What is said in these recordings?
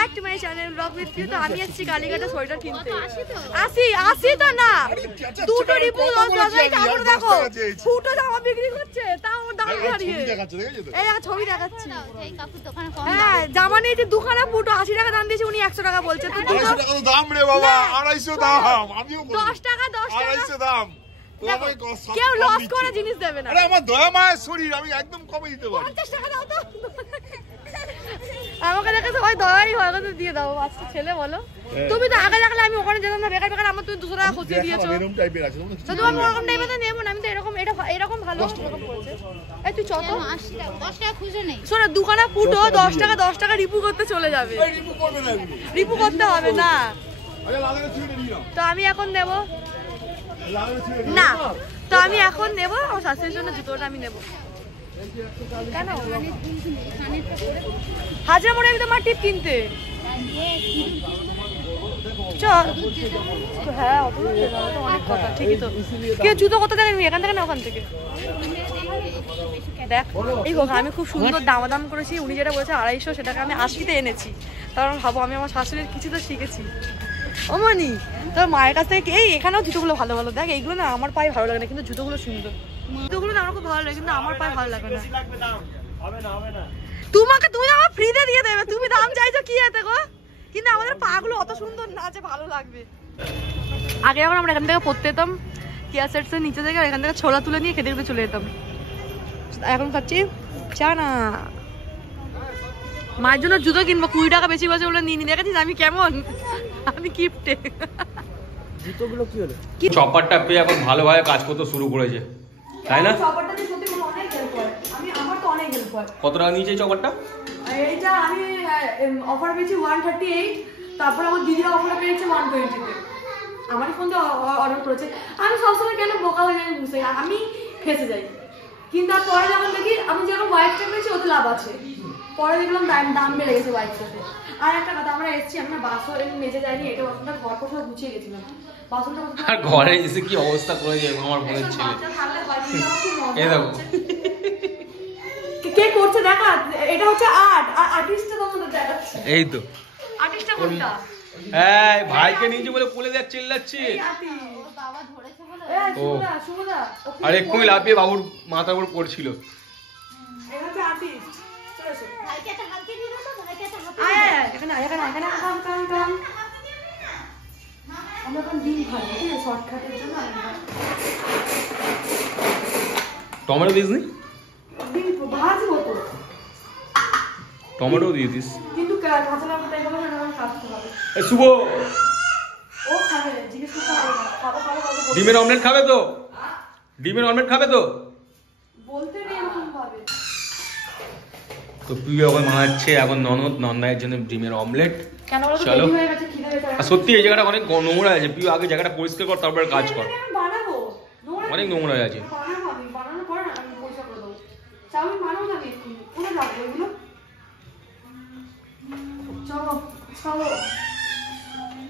Back to my channel blog with Piu. তো আমি আসছি কালীঘাটে সোয়েটার কিনতে। আসি তো না, দুটো রিপু 10 টাকা কাপড় দেখো, ফুটো জামা বিক্রি করছে, তাও আমার দাম বাড়িয়ে এই ছবি দেখাচ্ছি। হ্যাঁ জামা নিয়েছে দুখানা, ফুটো 80 টাকা দাম দিয়েছে, উনি 100 টাকা বলছে। তো 200 টাকা দাম রে বাবা, 250 দাম। আমিও 10 টাকা 250 দাম। কেউ লস করে জিনিস দেবে না। আরে আমার দয়া মায়ের শরীর, আমি একদম কমে দিতে পারি। 50 টাকা দাও তো। আমাকে দেখে সবাই দয়াই হয়, কত দিয়ে দাও। বাচ্চা ছেলে বলো, তুমি তো আগে দেখলে আমি ওখানে যেতাম না, বেকার বেকার আমার তুমি 200 টাকা খুঁজে দিয়েছো। এরকম টাইপের আছে শুধু আমি ওরকম টাইপের তো নেব না, আমি তো এরকম এরকম ভালো এরকম পড়ছে। এই তুই চত 10 টাকা খুঁজে নেই। শোনো দুখানা ফুটো 10 টাকা রিপু করতে চলে যাবে। রিপু করবে না, রিপু করতে হবে না। আরে লাগালে ছিঁড়ে নিও তো আমি এখন নেব না, তো আমি এখন নেব আমার শাশুড়ির জন্য জুতোটা আমি নেব। কেন হাজার মোড়ে আমি তোমার টিপ কিনতে চল। হ্যাঁ অনেক কথা, ঠিকই তো। কেউ জুতো কত টাকা নিবি এখান থেকে না ওখান থেকে? দেখ এই হোক, আমি খুব সুন্দর দাম করেছি, উনি যেটা বলেছে 250 সেটাকে আমি 80-তে এনেছি। কারণ ভাবো আমি আমার শাশুড়ির কিছু তো শিখেছি। অমনি তোর মায়ের কাছ থেকে এই এখানেও জুতোগুলো ভালো ভালো, দেখ এইগুলো না আমার পায়ে ভালো লাগে না, কিন্তু জুতোগুলো সুন্দর। জুতোগুলো না আমার খুব ভালো লাগে, কিন্তু আমার পায়ে ভালো লাগে না। তুমি আমার ফ্রিতে দিয়ে দেবে, তুমি দাম চাইছো কি এতে গো? কিন্তু আমাদের পাগুলো অত সুন্দর না যে ভালো লাগবে। আগে যখন আমরা এখান থেকে পড়তে যেতাম কেয়া সেটসের নিচে থেকে, এখান থেকে ছোলা তুলে নিয়ে খেতে খেতে চলে যেতাম। এখন খাচ্ছি চা না। মায়ের জন্য জুতো কিনবো, 20 টাকা বেশি বসে বলে নিয়ে দেখেছিস আমি কেমন, আমি কিপটে। জুতোগুলো কি হলো? চপারটা পেয়ে এখন ভালোভাবে কাজ করতে শুরু করেছে, তাই না? চপারটা দিয়ে সত্যি অনেক হেল্প হয়, আমার তো অনেক হেল্প হয়। কত টাকা নিয়েছে চপারটা? এইটা আমি অফার পেয়েছি 138, তারপর আমার দিদি অফার পেয়েছে 120-তে। আমার ফোন দিয়ে অর্ডার করেছে। আমি সবসময় কেন বোকা হয়ে যাই বুঝতে, আমি ফেসে যাই। কিন্তু আর পরে যখন দেখি আমি যখন হোয়াইটটা পেয়েছি ওতে লাভ আছে, পরে দেখলাম দাম বেড়ে গেছে হোয়াইটটাতে। আর একটা কথা, আমরা এসেছি, আমরা বাসও মেজে যাইনি, এটা বাসনটা ঘর পর সব গুছিয়ে গেছিলাম। বাসনটা আর ঘরে এসে কি অবস্থা করে যায় আমার বোনের ছেলে, এই দেখো কে করছে দেখা। এটা হচ্ছে আর্টিস্টটা তোমাদের দেখাচ্ছে। এই তো আর্টিস্টটা কোনটা? এই ভাইকে নিচে বলে কোলে দেখ চিল্লাচ্ছি। বাবা ধরেছে বলে ও আর এক্ষুনি লাফিয়ে বাবুর মাথার উপর পড়ছিল। এটা হচ্ছে আর্টিস্ট। চলে এসো ভাইকে একটা হাত দিয়ে দাও তো, ভাইকে একটা হাত আয় এখানে কাম আমরা কোন দিন খাই শর্টকাটের জন্য। টমেটো দিস নি? ভাজবো তো, টমেটো দিয়ে দিস, কিন্তু কাঁচা লঙ্কাটা এভাবে না কাটতে হবে। এই শুভ ও খাবে, জিজ্ঞেস করতে হবে না। খাবো ডিমের অমলেট খাবে তো? ডিমের অমলেট খাবে তো? বলতে নেই এরকম ভাবে। তো প্রিয় এখন মানাচ্ছে এখন নন্দায়ের জন্য ডিমের অমলেট। কেন বলো তো, চলো। দেরি হয়ে গেছে, খিদে পেয়েছে। আর সত্যি এই জায়গাটা অনেক নোংরা আছে, প্রিয় আগে জায়গাটা পরিষ্কার কর তারপরে কাজ কর, বানাবো অনেক নোংরা আছে। বানানোর পরে না আমি পয়সা করে দেবো। চাউমিন বানাবো না, আমি এক্ষুনি কোথায় রাখবো এগুলো? চলো চলো।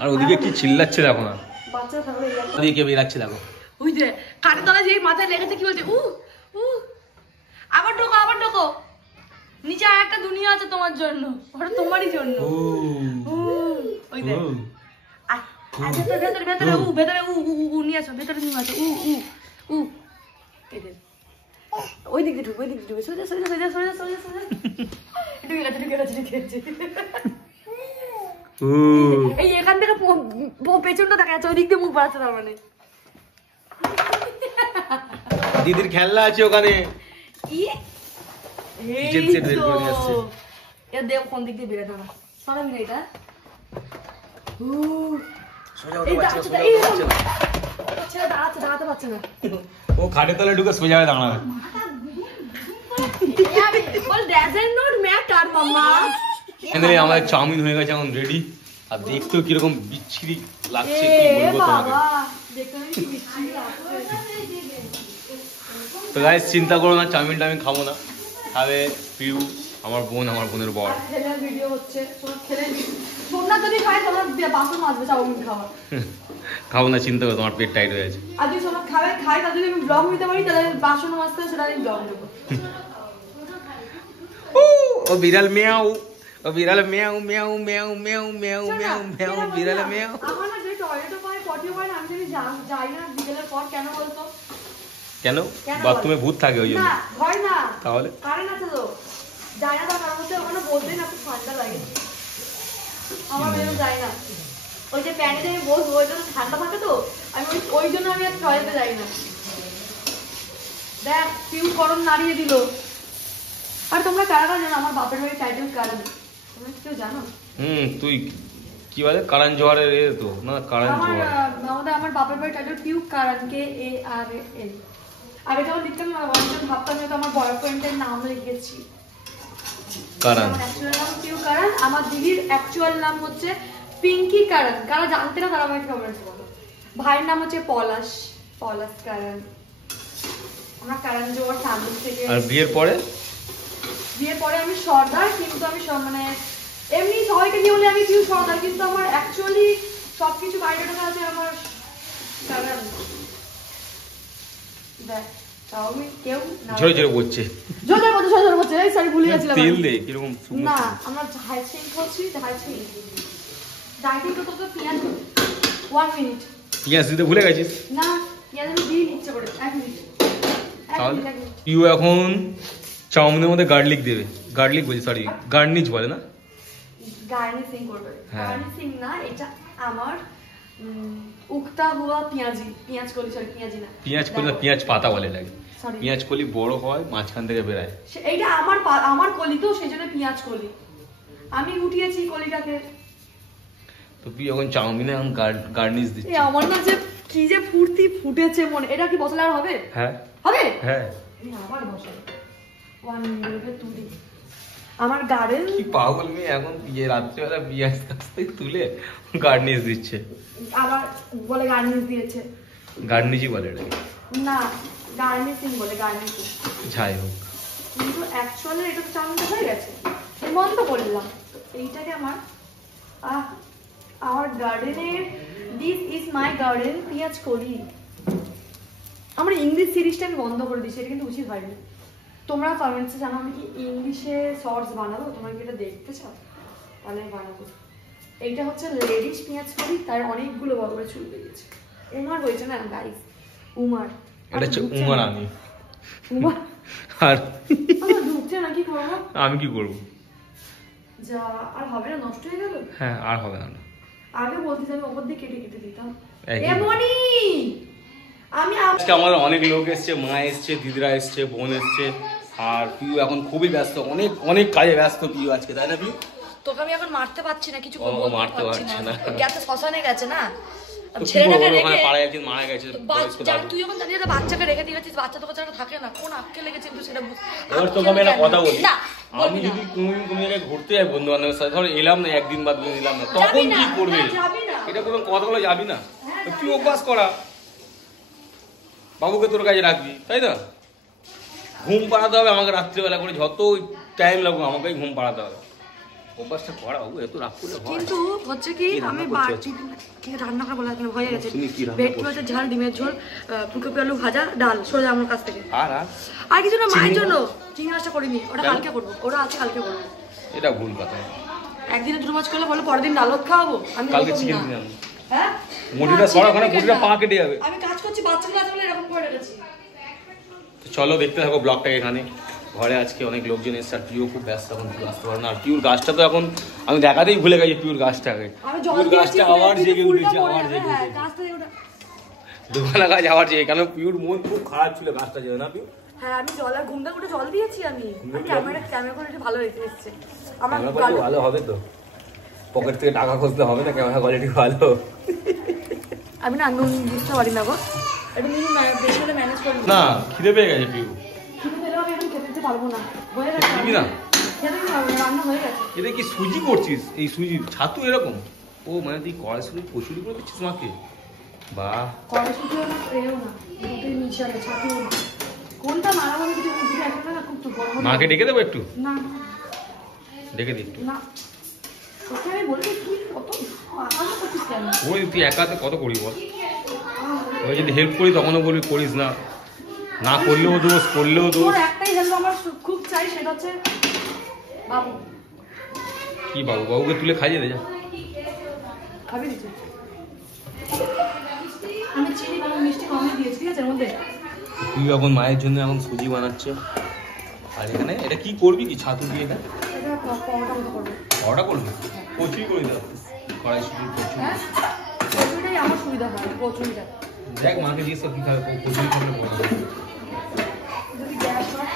আর ওদিকে কি চিল্লাচ্ছে দেখো না, বাচ্চা থাকলে ওদিকে বেরাচ্ছে দেখো। ওই যে কাঠের তলায় যে মাথায় লেগেছে, কি বলছে আবার ঢোকো নিচে আর একটা দুনিয়া আছে তোমার জন্য, ওটা তোমারই জন্য। ওই দেখ ভেতরে নিয়ে আসো, ভেতরে নিয়ে আসো। এই দেখ ওই দিক দিয়ে ঢুকবে, সোজা ঢুকে গেছে। এই এখান থেকে পেছনটা দেখা যাচ্ছে, ওই দিক দিয়ে মুখ বাড়াচ্ছে, তার মানে দিদির খেলনা আছে ওখানে। কি দেব কোন দিক দিয়ে বেরোতে হবে, সরাবি না এটা। দাঁড়াতে পারছে না, ও খাটের তলায় ঢুকে সোজা হয়ে দাঁড়াবে। আমাদের চাউমিন হয়ে গেছে এখন রেডি, আর দেখতেও কিরকম বিচ্ছিরি লাগছে কি বলবো তোমাকে। তো গাইস চিন্তা করো না, চাউমিনটা আমি খাবো না, খাবে পিউ আমার বোন, আমার বোনের বর। ভিডিও হচ্ছে তোমরা যদি খাই তোমরা বাসন মাজবে চাউমিন খাওয়া। খাবো না, চিন্তা করো, তোমার পেট টাইট হয়ে আছে। আর যদি তোমরা খাই তাহলে যদি আমি ব্লগ নিতে পারি, তাহলে বাসন মাজতে সেটা আমি ব্লগ নেবো। ও বিড়াল মেয়াও ও বিড়ালে মেয়াও মেয়াও মেয়াও মেয়াও মেয়াও মেয়াও মেয়াও বিড়ালে মেয়াও। আমার না যে টয়লেটও পায় পটিও পায় না, আমি যদি যাই না বিকেলের পর, কেন বলতো? কেন? কেন বাথরুমে ভূত থাকে ওই জন্য? না, ভয় না। তাহলে? কারেন্ট আছে তো। যাই না, তার কারণ হচ্ছে ওখানে বলতেই না, খুব ঠান্ডা লাগে। আমার বেরো যায় না। ওই যে প্যান্টে আমি বসবো, ওইটা তো ঠান্ডা থাকে তো, আমি ওই জন্য আমি আর টয়লেটে যাই না। দেখ পিউ গরম নাড়িয়ে দিল। আর তোমরা কারা কারা জানো আমার বাপের বাড়ির টাইটেল কারণ? তোমরা কেউ জানো? তুই কি বলে কারণ জোয়ারের এ তো না কারণ জোয়ার। আমার বাপের বাড়ির টাইটেল পিউ কারণ, KARAN। আগে যখন লিখতাম না, অনেকজন ভাবতাম যে আমার বয়ফ্রেন্ডের নাম লিখেছি। কারণ আমার অ্যাকচুয়াল নাম পিউ কারণ, আমার দিদির অ্যাকচুয়াল নাম হচ্ছে পিঙ্কি কারণ। কারা জানতে না তারা আমাকে কমেন্টস করো। ভাইয়ের নাম হচ্ছে পলাশ কারণ। আমরা কারণ জোয়ার ফ্যামিলি থেকে। আর বিয়ের পরে? বিয়ের পরে আমি সর্দার, কিন্তু আমি মানে এমনি সবাইকে দিয়ে বলে আমি পিউ সর্দার, কিন্তু আমার অ্যাকচুয়ালি সবকিছু বাইরে ঢোকা আছে আমার কারণ। দেখ তাও আমি কেউ না ঝরে ঝরে পড়ছে। জোরে বলছে এই সরি ভুলে গেছিলাম। তেল দে কিরকম শুকনো। না আমরা হাইচিং করছি, হাইচিং ডাইটিং তো তো পেঁয়াজ 1 মিনিট। পেঁয়াজ দিতে ভুলে গেছিস? না পেঁয়াজ আমি দিয়ে নিচ্ছে করে 1 মিনিট। তাহলে পিউ এখন চাউমিনের মধ্যে গার্লিক দেবে। গার্লিক বলছি, সরি গার্নিশ বলে না? গার্নিশিং করবে। হ্যাঁ। গার্নিশিং না, এটা আমার উক্তা হুয়া পেঁয়াজি, পেঁয়াজ কলি, সরি পেঁয়াজি না, পেঁয়াজ কলি না, পেঁয়াজ পাতা বলে লাগে। Sorry। পেঁয়াজ কলি বড় হয়, মাঝখান থেকে বেরায়। এইটা আমার কলি তো, সেই জন্য পেঁয়াজ কলি। আমি উঠিয়েছি কলিটাকে। তো তুই এখন চাউমিনে এখন গার্নিশ এই দিচ্ছিস। আমার না যে কি যে ফুর্তি ফুটেছে মনে। এটা কি বসালে আর হবে? হ্যাঁ হবে? হ্যাঁ। আমি আবার বসাই 1 মিনিটে তুলি আমার গার্ডেন। কি পাগল মেয়ে, এখন রাত্রিবেলা পেঁয়াজ কাছতে তুলে গার্নিশ দিচ্ছে। আবার বলে গার্নিশ দিয়েছে। গার্নিশই বলে এটাকে। না গার্নিশিং বলে, গার্নিশিং। যাই হোক, কিন্তু অ্যাকচুয়ালি এটা চাউমিনটা হয়ে গেছে, বন্ধ করলাম। তো এইটাকে আমার গার্ডেনের দিস ইজ মাই গার্ডেন পেঁয়াজ কলি। আমার ইংলিশ সিরিজটা আমি বন্ধ করে দিচ্ছি, এটা কিন্তু উচিত হয়নি। তোমরা কমেন্টসে জানো আমি কি ইংলিশে শর্টস বানাবো, তোমরা কি এটা দেখতে চাও? তাহলে বানাবো। এইটা হচ্ছে লেডিস পেঁয়াজ কলি, তার অনেকগুলো বড় বড় চুল বেরিয়েছে। উমার হয়েছে না গাইস, উমার। এটা হচ্ছে উমার। আমি উমার আর আমার ঢুকছে না, কি করবো? আমি কি করবো? যা আর হবে না, নষ্ট হয়ে গেল। হ্যাঁ আর হবে না। আগে বলতিস আমি ওপর দিয়ে কেটে কেটে দিতাম। একই। এমনই আমি আজকে আমাদের অনেক লোক এসছে, মা এসছে, দিদিরা এসছে, বোন এসছে। আর পিউ এখন খুবই ব্যস্ত, অনেক অনেক কাজে ব্যস্ত পিউ আজকে, তাই না পিউ? তোকে আমি এখন মারতে পারছি না, কিছু ও, মারতে পারছি না। গেছে শ্মশানে গেছে না, তো কি ছেলেটাকে বলবো, ওখানে রেখে পাড়ায় একদিন মারা গেছে বয়স্ক দাদু। তুই যখন জানিস বাচ্চাকে রেখে দিয়েছিস, বাচ্চা তো বাচ্চাটা থাকে না, কোন আক্কে লেগেছে কিন্তু সেটা এবার তোকে আমি একটা কথা বলি, না, আমি যদি কোনো জায়গায় ঘুরতে যাই বন্ধু বান্ধবের সাথে, ধর এলাম না একদিন বা দুদিন এলাম না, তখন কি করবে? এটা কোনো কথা বলে যাবি না, তুই অভ্যাস করা, বাবুকে তোর কাছে রাখবি, তাই না? ঘুম পাড়াতে হবে আমাকে রাত্রিবেলা করে, যত টাইম লাগবে আমাকেই ঘুম পাড়াতে হবে। অভ্যাসটা করা, বাবু এত রাগ করলে হয়? কিন্তু হচ্ছে কি আমি রান্না করা বলে হয়ে গেছে, শুনি কি রান্না ভেটকি মাছের ঝাল, ডিমের ঝোল, ফুলকপি আলু ভাজা, ডাল, সরে আমার কাছ থেকে। আর আর কিছু না, মায়ের জন্য চিংড়ি মাছটা করিনি, ওটা কালকে করবো, ওরা আছে কালকে করবো। এটা ভুল কথা। একদিনে দুটো মাছ করলে বলে পরের দিন ডাল ভাত খাওয়াবো, আমি কালকে ওরকম চিকেন না। দিলাম, হ্যাঁ মুড়িটা সরা, ওখানে মুড়িটা পা কেটে যাবে। আমি কাজ করছি, বাচ্চাগুলো আছে বলে এরকম করে রেখেছি। তো চলো দেখতে থাকো ব্লগটাকে। এখানে ঘরে আজকে অনেক লোকজন এসছে, আর পিউ খুব ব্যস্ত, এখন পিউ আসতে পারে না। আর পিউর গাছটা তো এখন আমি দেখাতেই ভুলে গেছি, পিউর গাছটাকে। আমি জল পিউর দিয়েছি, গাছটা আবার জেগে ফুলটা উঠেছে, পড়ে আবার যাবে, জেগে হ্যাঁ, উঠেছে। গাছটা ওটা। দুবেলা গাছ আবার জেগে, কারণ পিউর মন খুব খারাপ ছিল গাছটা জেগে, না পিউ? হ্যাঁ আমি জল আর ঘুমটা করে জল দিয়েছি আমি। ক্যামেরা করে ভালো রেখে এসেছে আমার। ভালো হবে তো, পকেট থেকে টাকা খুঁজতে হবে না, ক্যামেরা কোয়ালিটি ভালো। আমি না নুন বুঝতে পারি না গো, এটা নুন বেশি হলে ম্যানেজ করবো না, খিদে পেয়ে গেছে পিউ। শুধু পেলেও আমি এখন খেতে দিতে পারবো না, হয়ে গেছে দিবি না? খেতে দিতে পারবো না, রান্না হয়ে গেছে। এটা কি সুজি করছিস? এই সুজি ছাতু এরকম? ও মানে তুই কড়াইশুটি কচুরি করে দিচ্ছিস মাকে? বাহ, কড়াইশুটিও না, এও না, দুটোই মিশালে, ছাতুও না। কোনটা মারামারি কিছু বুঝতে একটা না, খুব বড় বড়। মাকে ডেকে দেবো একটু? না ডেকে দিই একটু। না, তোকে আমি বলি কি কত আশা করছিস কেন? ওই তুই একাতে কত করি বল? ওই যদি হেল্প করি তখনও বলবি করিস না, না করলেও দোষ, করলেও তোর দোষ। একটাই হেল্প আমার খুব চাই, সেটা হচ্ছে বাবু। কি বাবু বাবুকে তুলে খাইয়ে দে যা। খাবি দিচ্ছি আমি চিনি এবং মিষ্টি কমে দিয়েছি, ঠিক আছে এর মধ্যে। তুই এখন মায়ের জন্য এখন সুজি বানাচ্ছে, আর এখানে এটা কি করবি, কি ছাতু দিয়ে এটা এটা পরোটা মতো করবো। অর্ডার করবি, কচুরি করে দাও, কড়াই সুজির কচুরি। হ্যাঁ কচুরিটাই আমার সুবিধা হয়, কচুরিটা দেখ মাকে জিজ্ঞেস কর কি খাবে, কচুরি খাবে বলবে। যদি গ্যাস হয়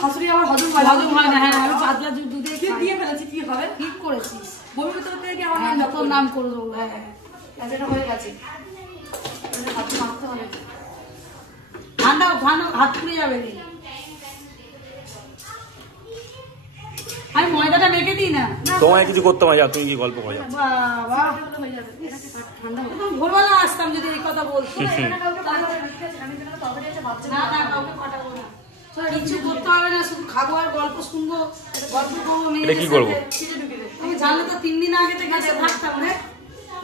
শাশুড়ি আমার হজম হয় না। হ্যাঁ আমি পাতলা দুধে দিয়ে ফেলেছি, কি হবে ঠিক করেছিস। বমির ভিতর থেকে আমার নাম তোর নাম করে দেবো। হ্যাঁ এটা হয়ে গেছে, হাত মাখতে হবে। ঠান্ডা ঠান্ডা হাত পুড়ে যাবে রে। আমি ময়দাটা মেখে দিই না। তোমায় কিছু করতে হবে, তুমি কি গল্প করে যাও। বাবা হয়ে যাবে ঠান্ডা হবে। একদম ভোরবেলা আসতাম যদি এই কথা বলতো। না না কাউকে পাঠাবো না, কিছু করতে হবে না, শুধু খাবো আর গল্প শুনবো, গল্প করবো। এটা কি করবো? আমি জানলে তো 3 দিন আগে থেকে এসে থাকতাম রে।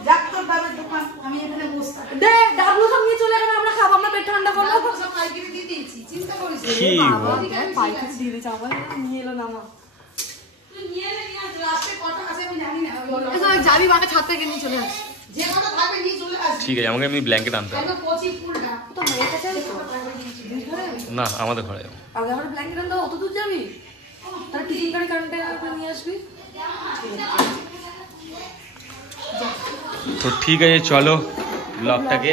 যাক তোর বাবার দোকান, আমি এখানে বসতাম। দে ডাবলু সব নিয়ে চলে গেলে আমরা খাবো, আমরা পেট ঠান্ডা করবো। সব পাইকারি দিয়ে দিয়েছি, চিন্তা করিস না। কি বাবা পাইকারি দিয়ে দিয়েছে, আবার নিয়ে এলো না মা। তুই নিয়ে নে, নিয়ে আয়, লাস্টে কটা আছে আমি জানি না। যাবি মাকে ছাদ থেকে নিয়ে চলে আস। যে কটা থাকবে নিয়ে চলে আসবি। ঠিক আছে, আমাকে এমনি ব্ল্যাঙ্কেট আনতে হবে। একদম কচি ফুলটা। তো মেয়ের কাছে যাবি তো? দুই ঘরে? না আমাদের ঘরে যাবো। আগে আমার ব্ল্যাঙ্কেট আনতে অত দূর যাবি? তাহলে টিফিন গাড়ি কারেন্টে নিয়ে আসবি। তো ঠিক আছে চলো, ব্লগটাকে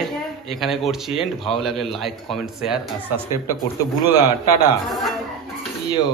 এখানে করছি এন্ড। ভালো লাগে লাইক কমেন্ট শেয়ার আর সাবস্ক্রাইবটা করতে ভুলো না। টাটা ইয়ো।